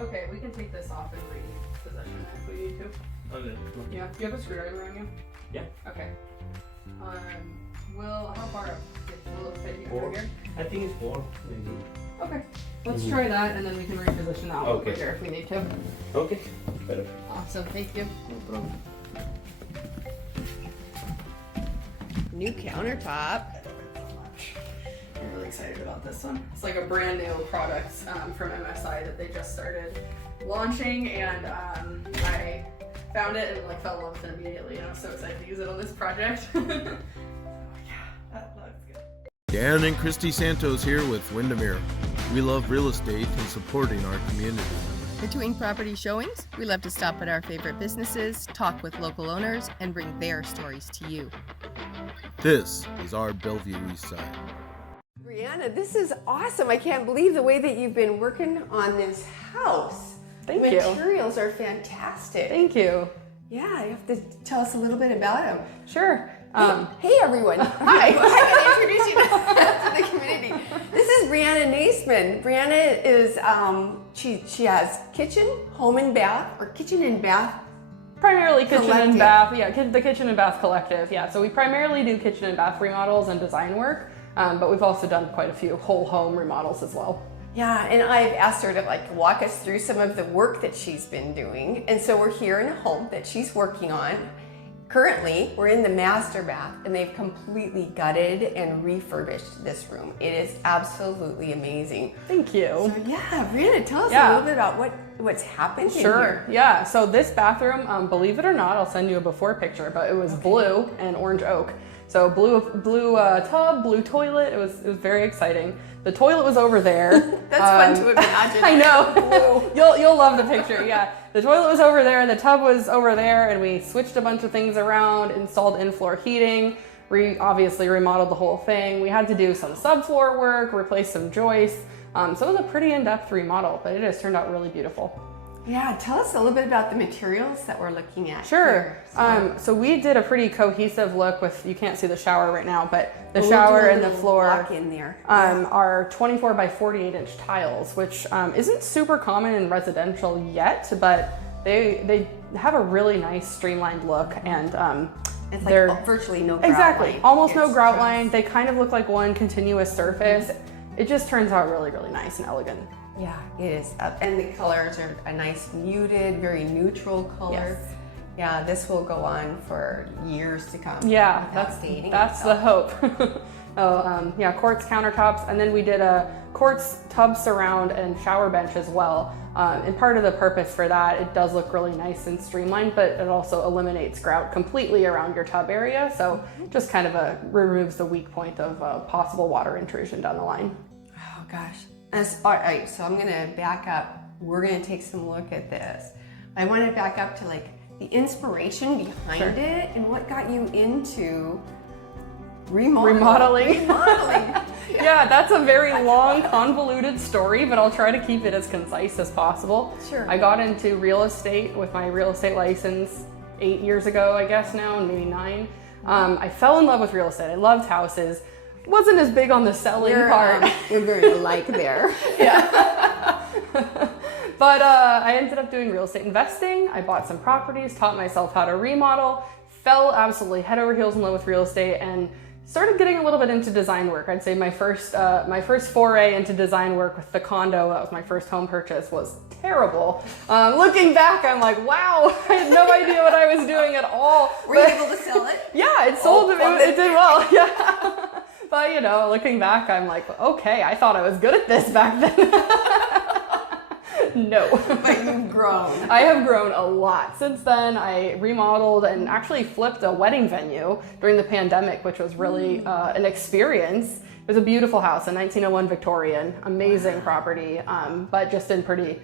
Okay, we can take this off and reposition it if we need to. Okay. Yeah. Do you have a screwdriver on you? Yeah. Okay. How far up? Will it fit you Four. over here? I think it's 4 maybe. Okay. Let's try that and then we can reposition that one Okay. quicker if we need to. Okay. Better. Awesome, thank you. No problem. New countertop. I'm really excited about this one. It's like a brand new product from MSI that they just started launching, and I found it and like fell in love with it immediately, and I was so excited to use it on this project. Yeah, that looks good. Dan and Christy Santos here with Windermere. We love real estate and supporting our community. Between property showings, we love to stop at our favorite businesses, talk with local owners, and bring their stories to you. This is our Bellevue Eastside. Briana, this is awesome. I can't believe the way that you've been working on this house. Thank the you. Materials are fantastic. Thank you. Yeah, you have to tell us a little bit about them. Sure. Hey everyone. Hi. I'm going to introduce you to the community. This is Briana Nasman. Briana is, she has kitchen, home and bath, or kitchen and bath. Primarily kitchen Collective. and bath, yeah, the Kitchen and Bath Collective, yeah. So we primarily do kitchen and bath remodels and design work, but we've also done quite a few whole home remodels as well. Yeah, and I've asked her to walk us through some of the work that she's been doing. And so we're here in a home that she's working on. Currently, we're in the master bath, and they've completely gutted and refurbished this room. It is absolutely amazing. Thank you. So yeah, Briana, tell us a Yeah. little bit about what's happened in Sure, here. yeah. So this bathroom, believe it or not, I'll send you a before picture, but it was blue and orange oak. So blue tub, blue toilet. It was very exciting. The toilet was over there. That's fun to imagine. I know. You'll love the picture. Yeah. The toilet was over there. The tub was over there, and we switched a bunch of things around. Installed in-floor heating. Obviously remodeled the whole thing. We had to do some subfloor work, replace some joists. So it was a pretty in-depth remodel, but it has turned out really beautiful. Yeah, tell us a little bit about the materials that we're looking at. Sure. Here. So we did a pretty cohesive look with, you can't see the shower right now, but the We'll shower do a and the little floor walk in there. are 24 by 48 inch tiles, which isn't super common in residential yet, but they have a really nice streamlined look, and It's they're like virtually no grout exactly line. almost no It's grout just- line. They kind of look like one continuous surface. It just turns out really, really nice and elegant. Yeah, it is. And the colors are a nice muted, very neutral color. Yes. Yeah, this will go on for years to come. Yeah, without dating that's the itself. hope. Yeah, quartz countertops, and then we did a quartz tub surround and shower bench as well. And part of the purpose for that, it does look really nice and streamlined, but it also eliminates grout completely around your tub area. So just kind of removes the weak point of possible water intrusion down the line. Oh gosh. All right, so I'm gonna back up. We're gonna take some look at this. I want to back up to the inspiration behind Sure. it and what got you into Remodeling. Remodeling. Yeah, that's a very long, convoluted story, but I'll try to keep it as concise as possible. Sure. I got into real estate with my real estate license 8 years ago, I guess now, maybe 9. I fell in love with real estate. I loved houses. Wasn't as big on the selling part. We're very alike there. Yeah. But I ended up doing real estate investing. I bought some properties, taught myself how to remodel, fell absolutely head over heels in love with real estate, and started getting a little bit into design work. I'd say my first foray into design work with the condo, that was my first home purchase, was terrible. Looking back, I'm like, wow, I had no idea what I was doing at all. Were you able to sell it? Yeah, it sold. Oh, It did well. Yeah. But looking back, I'm like, okay, I thought I was good at this back then. No. But you've grown. I have grown a lot. Since then, I remodeled and actually flipped a wedding venue during the pandemic, which was really an experience. It was a beautiful house, a 1901 Victorian, amazing property, but just in pretty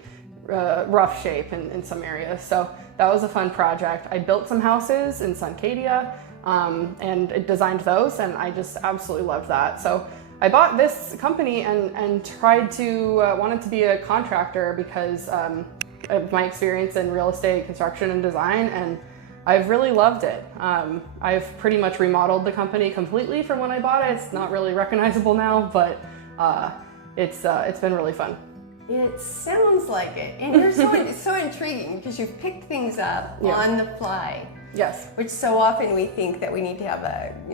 rough shape in some areas. So that was a fun project. I built some houses in Suncadia and designed those, and I just absolutely loved that. So I bought this company and tried to, wanted to be a contractor because of my experience in real estate, construction, and design, and I've really loved it. I've pretty much remodeled the company completely from when I bought it. It's not really recognizable now, but it's been really fun. It sounds like it. And you're so intriguing because you've picked things up on the fly. Yes. Which so often we think that we need to have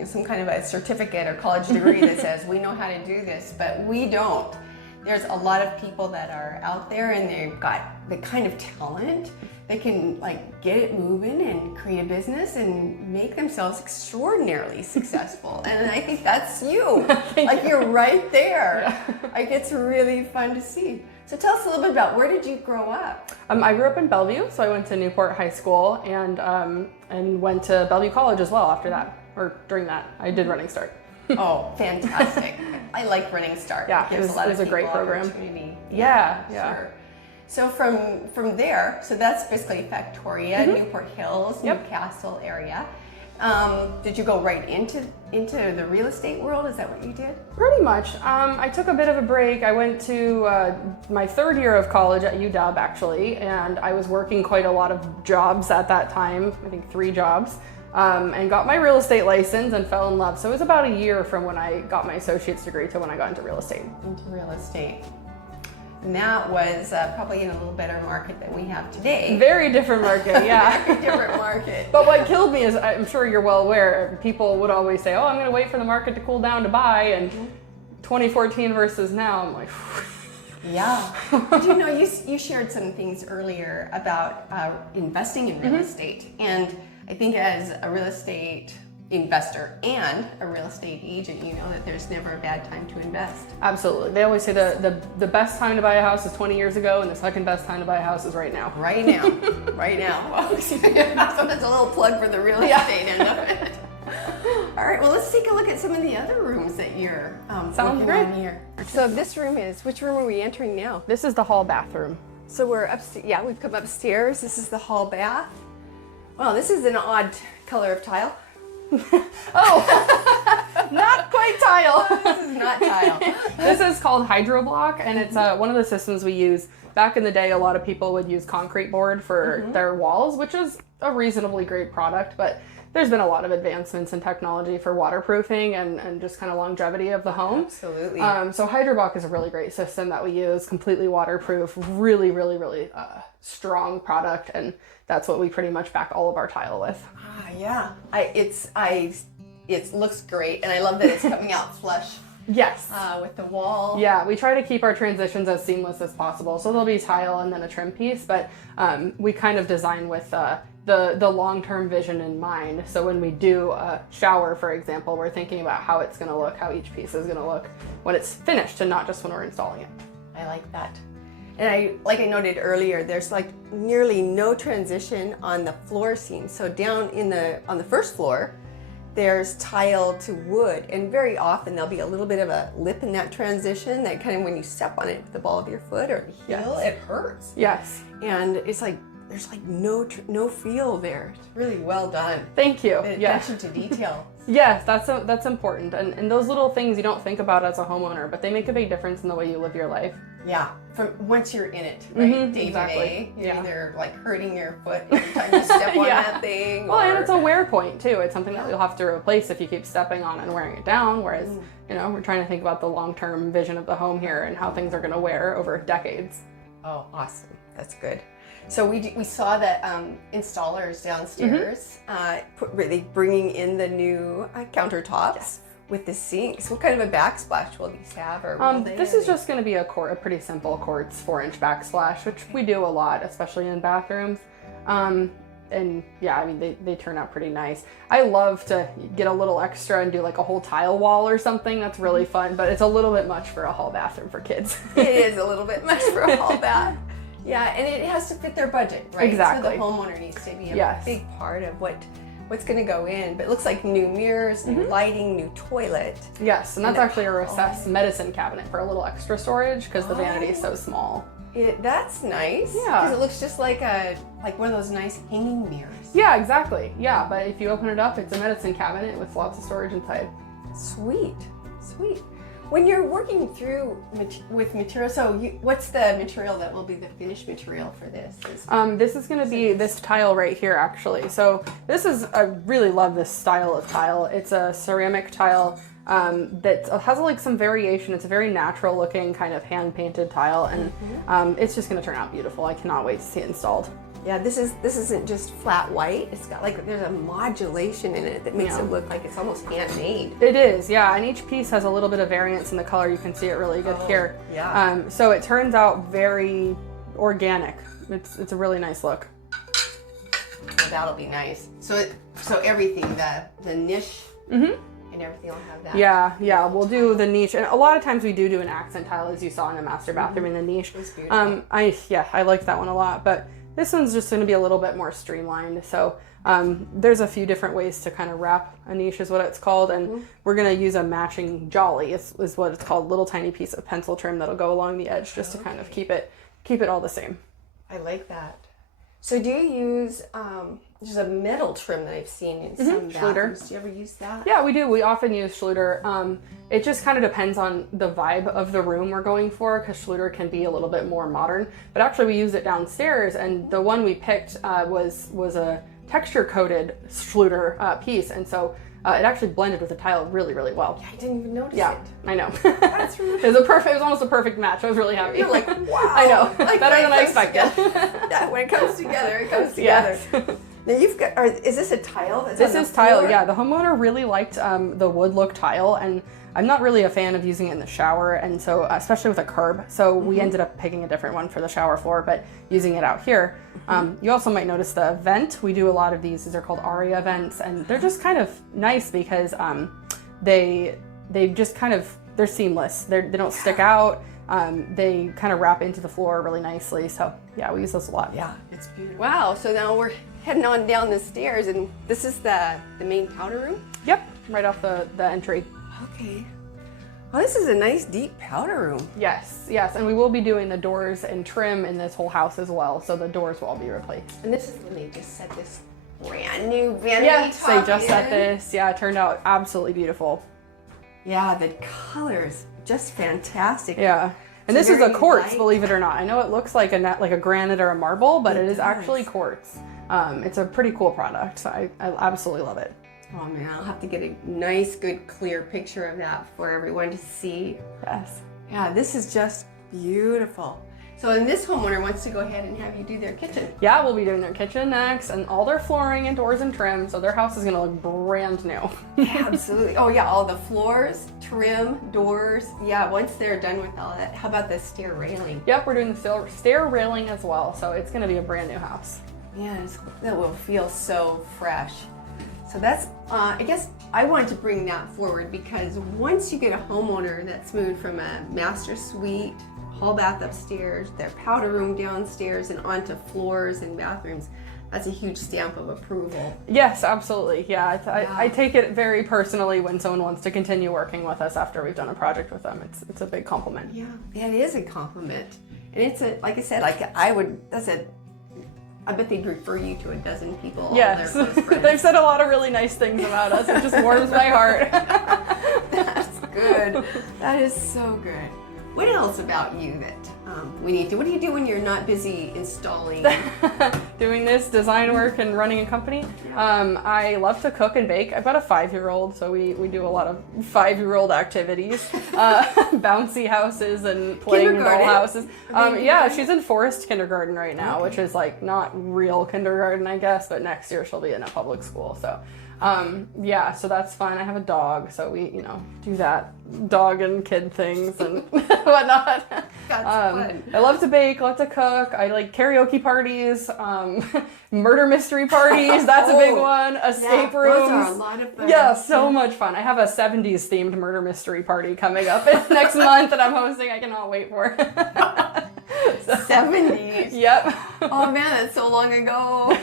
some kind of a certificate or college degree that says we know how to do this, but we don't. There's a lot of people that are out there and they've got the kind of talent that can like get it moving and create a business and make themselves extraordinarily successful. And I think that's you. You're right there. Yeah. Like it's really fun to see. So tell us a little bit about where did you grow up? I grew up in Bellevue, so I went to Newport High School and went to Bellevue College as well after that, or during that. I did Running Start. Oh, fantastic. I like Running Start. Yeah, it was a great program. Yeah. Sure. So from there, so that's basically Victoria, Newport Hills, Newcastle area. Did you go right into the real estate world? Is that what you did? Pretty much. I took a bit of a break. I went to my third year of college at UW actually, and I was working quite a lot of jobs at that time, I think 3 jobs, and got my real estate license and fell in love. So it was about a year from when I got my associate's degree to when I got into real estate. And that was probably in a little better market than we have today. Very different market, yeah. Very different market. But what killed me is, I'm sure you're well aware, people would always say, oh, I'm going to wait for the market to cool down to buy, and 2014 versus now, I'm like, yeah. But you know, you shared some things earlier about investing in real estate. And I think as a real estate investor and a real estate agent, you know that there's never a bad time to invest. Absolutely. They always say the best time to buy a house is 20 years ago, and the second best time to buy a house is right now. Right now. Right now. So that's a little plug for the real estate end of it. All right, well, let's take a look at some of the other rooms that you're Sounds great. on here. So this room is, which room are we entering now? This is the hall bathroom. So we're upstairs, yeah, we've come upstairs. This is the hall bath. Wow, this is an odd color of tile. Oh, not quite tile. This is not tile. This is called Hydroblock, and it's one of the systems we use. Back in the day, a lot of people would use concrete board for their walls, which is a reasonably great product, but there's been a lot of advancements in technology for waterproofing and just kind of longevity of the home. Absolutely. So Hydroblock is a really great system that we use, completely waterproof, really, really, really strong product, and that's what we pretty much back all of our tile with. Yeah. It looks great, and I love that it's coming out flush. Yes. With the wall. Yeah, we try to keep our transitions as seamless as possible. So there'll be tile and then a trim piece, but we kind of design with the long-term vision in mind. So when we do a shower, for example, we're thinking about how it's going to look, how each piece is going to look when it's finished, and not just when we're installing it. I like that. And like I noted earlier, there's like nearly no transition on the floor seam. So down on the first floor, there's tile to wood, and very often there'll be a little bit of a lip in that transition that kind of, when you step on it with the ball of your foot or the heel, it hurts. Yes. And it's like there's like no feel there. It's really well done. Thank you. The Yes. attention to detail. Yes, that's important, and those little things you don't think about as a homeowner, but they make a big difference in the way you live your life. Yeah, from once you're in it, right? Day to day, you're either like hurting your foot every time you step on that thing. Well, and it's a wear point too. It's something that you'll have to replace if you keep stepping on and wearing it down. Whereas, you know, we're trying to think about the long-term vision of the home here and how things are going to wear over decades. Oh, awesome! That's good. So we saw that installers downstairs really bringing in the new countertops with the sinks. What kind of a backsplash will these have? Or this is just going to be a pretty simple quartz 4-inch backsplash, which we do a lot, especially in bathrooms. And yeah, I mean, they turn out pretty nice. I love to get a little extra and do like a whole tile wall or something. That's really fun, but it's a little bit much for a hall bathroom for kids. It is a little bit much for a hall bath. Yeah, and it has to fit their budget, right? Exactly. So the homeowner needs to be a big part of what's going to go in. But it looks like new mirrors, new lighting, new toilet. Yes, and that's actually a recessed medicine cabinet for a little extra storage because the vanity is so small. That's nice. Yeah. Because it looks just like one of those nice hanging mirrors. Yeah, exactly. Yeah, but if you open it up, it's a medicine cabinet with lots of storage inside. Sweet. When you're working through with material, so what's the material that will be the finished material for this? This is going to be this tile right here, actually. So I really love this style of tile. It's a ceramic tile that has like some variation. It's a very natural looking kind of hand painted tile, and it's just going to turn out beautiful. I cannot wait to see it installed. Yeah, this isn't just flat white. It's got like, there's a modulation in it that makes it look like it's almost handmade. It is, yeah, and each piece has a little bit of variance in the color. You can see it really good here. Yeah. So it turns out very organic. It's a really nice look. Well, that'll be nice. So everything, the niche and everything will have that. Yeah, we'll do the niche, and a lot of times we do an accent tile, as you saw in the master bathroom in the niche. It's beautiful. I liked that one a lot, but this one's just going to be a little bit more streamlined. So there's a few different ways to kind of wrap a niche, is what it's called, and we're going to use a matching jolly, is what it's called, little tiny piece of pencil trim that'll go along the edge just to kind of keep it all the same. I like that. So do you use, there's a metal trim that I've seen in some bathrooms. Do you ever use that? Yeah, we do. We often use Schluter. It just kind of depends on the vibe of the room we're going for, because Schluter can be a little bit more modern. But actually we use it downstairs, and the one we picked was a texture-coated Schluter piece, and so it actually blended with the tile really, really well. I didn't even notice Yeah, it. I know. That's really It was almost a perfect match. I was really happy. You're like, wow. I know. Like, Better than I when it comes expected. together- Yeah, when it comes together, it comes together. Yes. Now you've got, is this a tile that's This on is the tile, floor? yeah. The homeowner really liked the wood look tile, and I'm not really a fan of using it in the shower, and so especially with a curb. So we ended up picking a different one for the shower floor, but using it out here. You also might notice the vent. We do a lot of these. These are called aria vents, and they're just kind of nice because they just kind of, they're seamless. They don't stick out. They kind of wrap into the floor really nicely. So yeah, we use those a lot. Yeah, it's beautiful. Wow, so now we're heading on down the stairs, and this is the main powder room? Yep, right off the entry. Okay. Oh, this is a nice deep powder room. Yes, and we will be doing the doors and trim in this whole house as well. So the doors will all be replaced. And this is when they just set this brand new vanity Yes, top they just set in. this. Yeah, it turned out absolutely beautiful. Yeah, the colors, just fantastic. Yeah. And It's this is a very quartz, light. believe it or not. I know it looks like a granite or a marble, but it is does. actually quartz. It's a pretty cool product. So I absolutely love it. Oh man, I'll have to get a nice, good, clear picture of that for everyone to see. Yes. Yeah, this is just beautiful. So, and this homeowner wants to go ahead and have you do their kitchen. Yeah, we'll be doing their kitchen next, and all their flooring and doors and trim. So their house is gonna look brand new. Absolutely. Oh yeah, all the floors, trim, doors. Yeah, once they're done with all that, how about the stair railing? Yep, we're doing the stair railing as well. So it's gonna be a brand new house. Yes, that will feel so fresh. So that's, I guess I wanted to bring that forward because once you get a homeowner that's moved from a master suite, hall bath upstairs, their powder room downstairs, and onto floors and bathrooms, that's a huge stamp of approval. Yes, absolutely. Yeah, I take it very personally when someone wants to continue working with us after we've done a project with them. It's a big compliment. Yeah, it is a compliment. And it's a, like I said, I bet they'd refer you to a dozen people. all Yes, their close friends. they've said a lot of really nice things about us. It just warms my heart. That's good. That is so good. What else about you that we need to? What do you do when you're not busy installing? Doing this design work and running a company. I love to cook and bake. I've got a 5-year-old, so we do a lot of 5-year-old activities, bouncy houses and playing doll houses. Yeah, she's in forest kindergarten right now, which is like not real kindergarten, I guess, but next year she'll be in a public school. So yeah, so that's fun. I have a dog, so we, do that dog and kid things and whatnot. That's fun. I love to bake, love to cook. I like karaoke parties, murder mystery parties. That's a big one. Escape rooms. Those are a lot of fun. Yeah, so much fun. I have a 70s themed murder mystery party coming up next month that I'm hosting. I cannot wait for. 70s. Yep. Oh man, that's so long ago.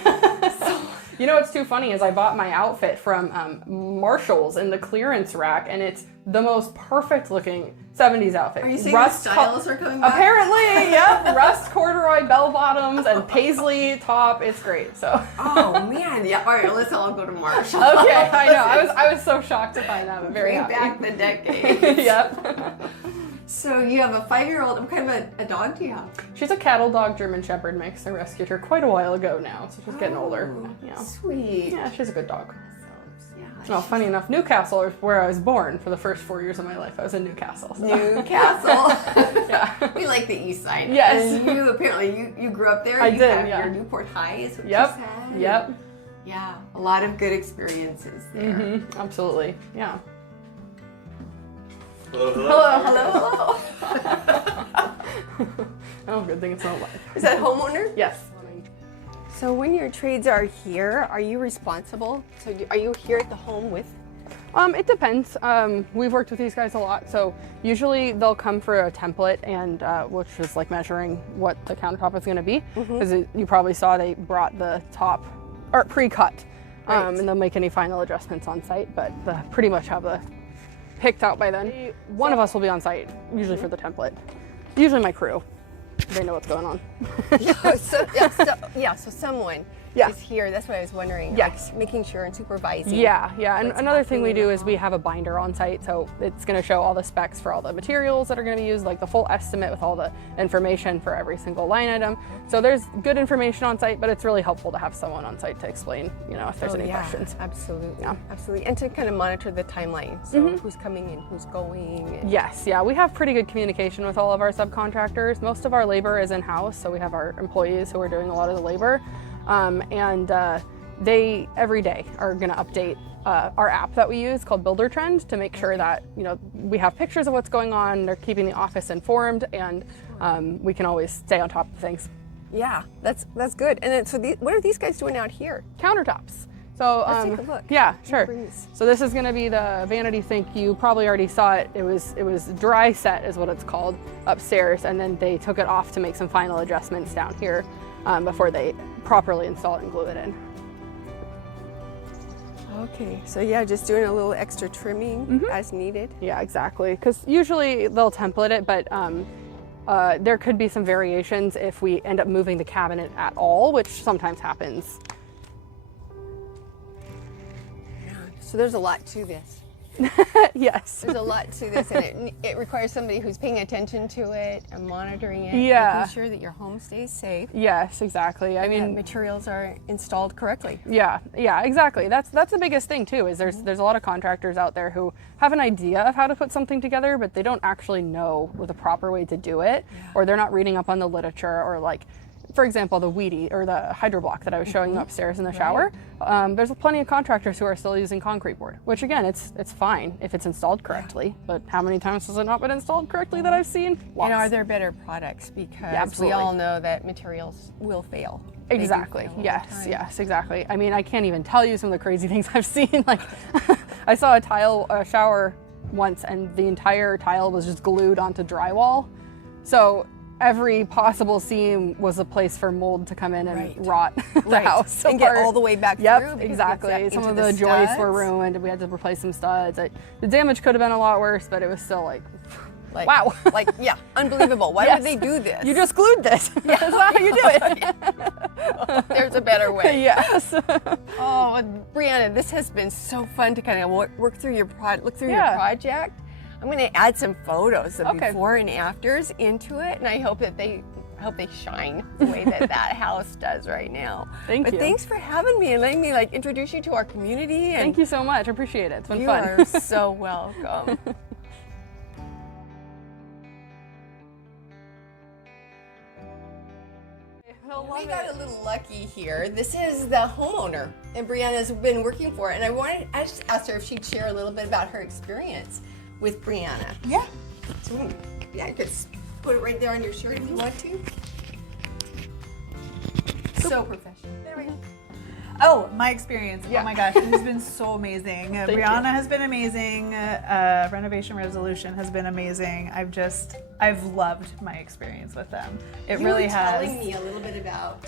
You know what's too funny is I bought my outfit from Marshall's in the clearance rack, and it's the most perfect looking 70s outfit. Are you saying the styles are coming back? Apparently, yep. Rust corduroy bell bottoms and paisley top. It's great. So. Oh man, yeah. All right, let's all go to Marshall. Okay, I know. I was so shocked to find that. I'm very Bring happy. back the decade. Yep. So you have a 5-year-old. What kind of a dog do you have? She's a cattle dog German Shepherd mix. I rescued her quite a while ago now, so she's getting older. Yeah. Sweet. Yeah, she's a good dog. Yeah, Well, funny enough, Newcastle is where I was born for the first 4 years of my life. I was in Newcastle. So. Newcastle. Yeah. We like the Eastside. Yes. And you apparently you grew up there. I You did, have yeah. Your Newport High is what Yep. you said. Yep. Yeah. A lot of good experiences there. Mm-hmm. Absolutely. Yeah. Hello. Oh, good thing it's not live. Is that homeowner? Yes. So when your trades are here, are you responsible? So are you here at the home with? It depends. We've worked with these guys a lot, so usually they'll come for a template, and which is like measuring what the countertop is going to be. Because you probably saw they brought the top or pre-cut, and they'll make any final adjustments on site. But they pretty much have the picked out by then. One of us will be on site, usually for the template. Usually my crew. They know what's going on. So someone Yeah. is here. That's what I was wondering. Yes. Like making sure and supervising. Yeah. And what's another thing we happening do in is the we home. have a binder on site, so it's going to show all the specs for all the materials that are going to be used, like the full estimate with all the information for every single line item. So there's good information on site, but it's really helpful to have someone on site to explain, if there's any questions. Absolutely. Yeah. Absolutely. And to kind of monitor the timeline. So who's coming in, who's going. And Yes, yeah, we have pretty good communication with all of our subcontractors. Most of our labor is in-house, so we have our employees who are doing a lot of the labor. They every day are going to update our app that we use called Builder Trend to make sure that we have pictures of what's going on. They're keeping the office informed, and we can always stay on top of things. Yeah, that's good. And then, so what are these guys doing out here? Countertops. So Let's take a look. Yeah, sure. Bring this. So this is going to be the vanity sink. You probably already saw it. It was dry set is what it's called upstairs, and then they took it off to make some final adjustments down here before they properly install it and glue it in. Okay, so yeah, just doing a little extra trimming as needed. Yeah, exactly. Because usually they'll template it, but there could be some variations if we end up moving the cabinet at all, which sometimes happens. So there's a lot to this. Yes. There's a lot to this, and it requires somebody who's paying attention to it and monitoring it, Yeah. making sure that your home stays safe. Yes, exactly. I And that mean, materials are installed correctly. yeah, exactly. That's the biggest thing too. Is there's a lot of contractors out there who have an idea of how to put something together, but they don't actually know the proper way to do it, or they're not reading up on the literature, or like, for example, the Weedy or the hydroblock that I was showing you upstairs in the shower. There's plenty of contractors who are still using concrete board, which again, it's fine if it's installed correctly. But how many times has it not been installed correctly that I've seen? Lots. And are there better products? Because we absolutely. all know that materials will fail. They do Exactly. fail all the Yes. time. Yes. Exactly. I mean, I can't even tell you some of the crazy things I've seen. Like, I saw a shower once, and the entire tile was just glued onto drywall. So every possible seam was a place for mold to come in and rot the house and get apart. all the way back through. Yep. because it Exactly. gets Some into of the joists were studs. ruined, and we had to replace some studs. The damage could have been a lot worse, but it was still like, Like, wow. yeah, unbelievable. Why Yes. would they do this? You just glued this. That's not how you do it. There's a better way. Yes. Oh, Briana, this has been so fun to kind of work through your look through your Yeah. project. I'm going to add some photos of Okay. before and afters into it, and I hope that they shine the way that house does right now. Thank But you. thanks for having me and letting me introduce you to our community. And Thank you so much. I appreciate it. It's been you fun. are so welcome. We got a little lucky here. This is the homeowner, and Briana's been working for it. And I just asked her if she'd share a little bit about her experience with Briana. Yeah. So, yeah, you could put it right there on your shirt if you want to. So professional. There we go. Oh, my experience. Yeah. Oh my gosh, it has been so amazing. Briana has been amazing. Renovation Resolution has been amazing. I've loved my experience with them. It You really were has. telling me a little bit about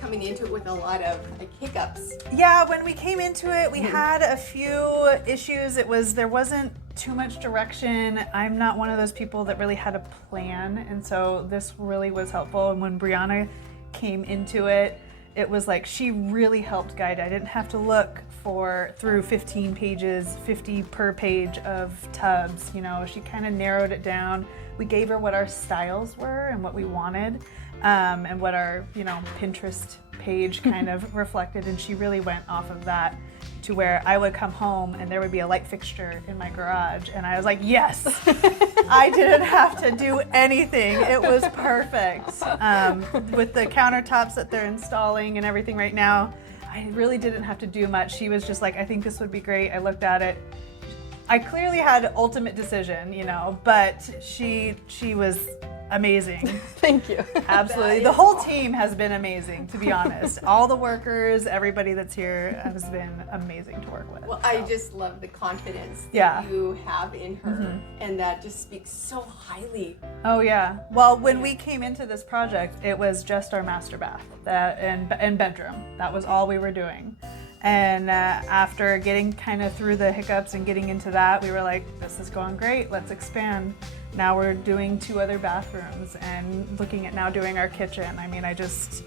coming into it with a lot of hiccups. Yeah, when we came into it, we had a few issues. There wasn't too much direction. I'm not one of those people that really had a plan, and so this really was helpful. And when Briana came into it, it was like she really helped guide. I didn't have to look through 15 pages, 50 per page of tubs. She kind of narrowed it down. We gave her what our styles were and what we wanted, and what our Pinterest page kind of reflected, and she really went off of that to where I would come home and there would be a light fixture in my garage, and I was like, yes, I didn't have to do anything. It was perfect. With the countertops that they're installing and everything right now, I really didn't have to do much. She was just like, I think this would be great. I looked at it. I clearly had ultimate decision, you know, but she was amazing. Thank you. Absolutely. The whole team has been amazing, to be honest. All the workers, everybody that's here has been amazing to work with. Well, I just love the confidence Yeah. that you have in her, and that just speaks so highly. Oh yeah. Well, when we came into this project, it was just our master bath and bedroom. That was all we were doing. And after getting kind of through the hiccups and getting into that, we were like, this is going great, let's expand. Now we're doing 2 other bathrooms and looking at now doing our kitchen. I mean, I just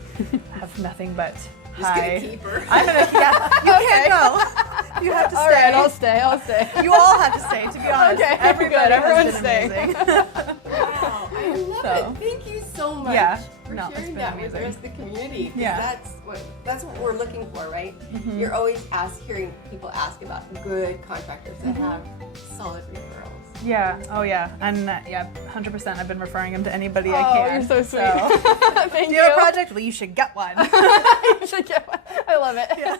have nothing but Gonna keep her. I'm gonna, yeah, you can't go. You have to stay. All right, I'll stay. You all have to stay, to be honest. Okay, Everybody good. has Everyone's been staying. amazing. Wow, I love So. it. Thank you so much Yeah. for No, it's sharing been that with the amazing. rest of the community. 'Cause Yeah. that's what we're looking for, right? You're always hearing people ask about good contractors that have solid referrals. Yeah. Oh yeah. And yeah, 100%. I've been referring them to anybody I Oh, can. you're so sweet. Thank Do you. you have a project? Well, you should get one. You should get one. I love it. Yeah.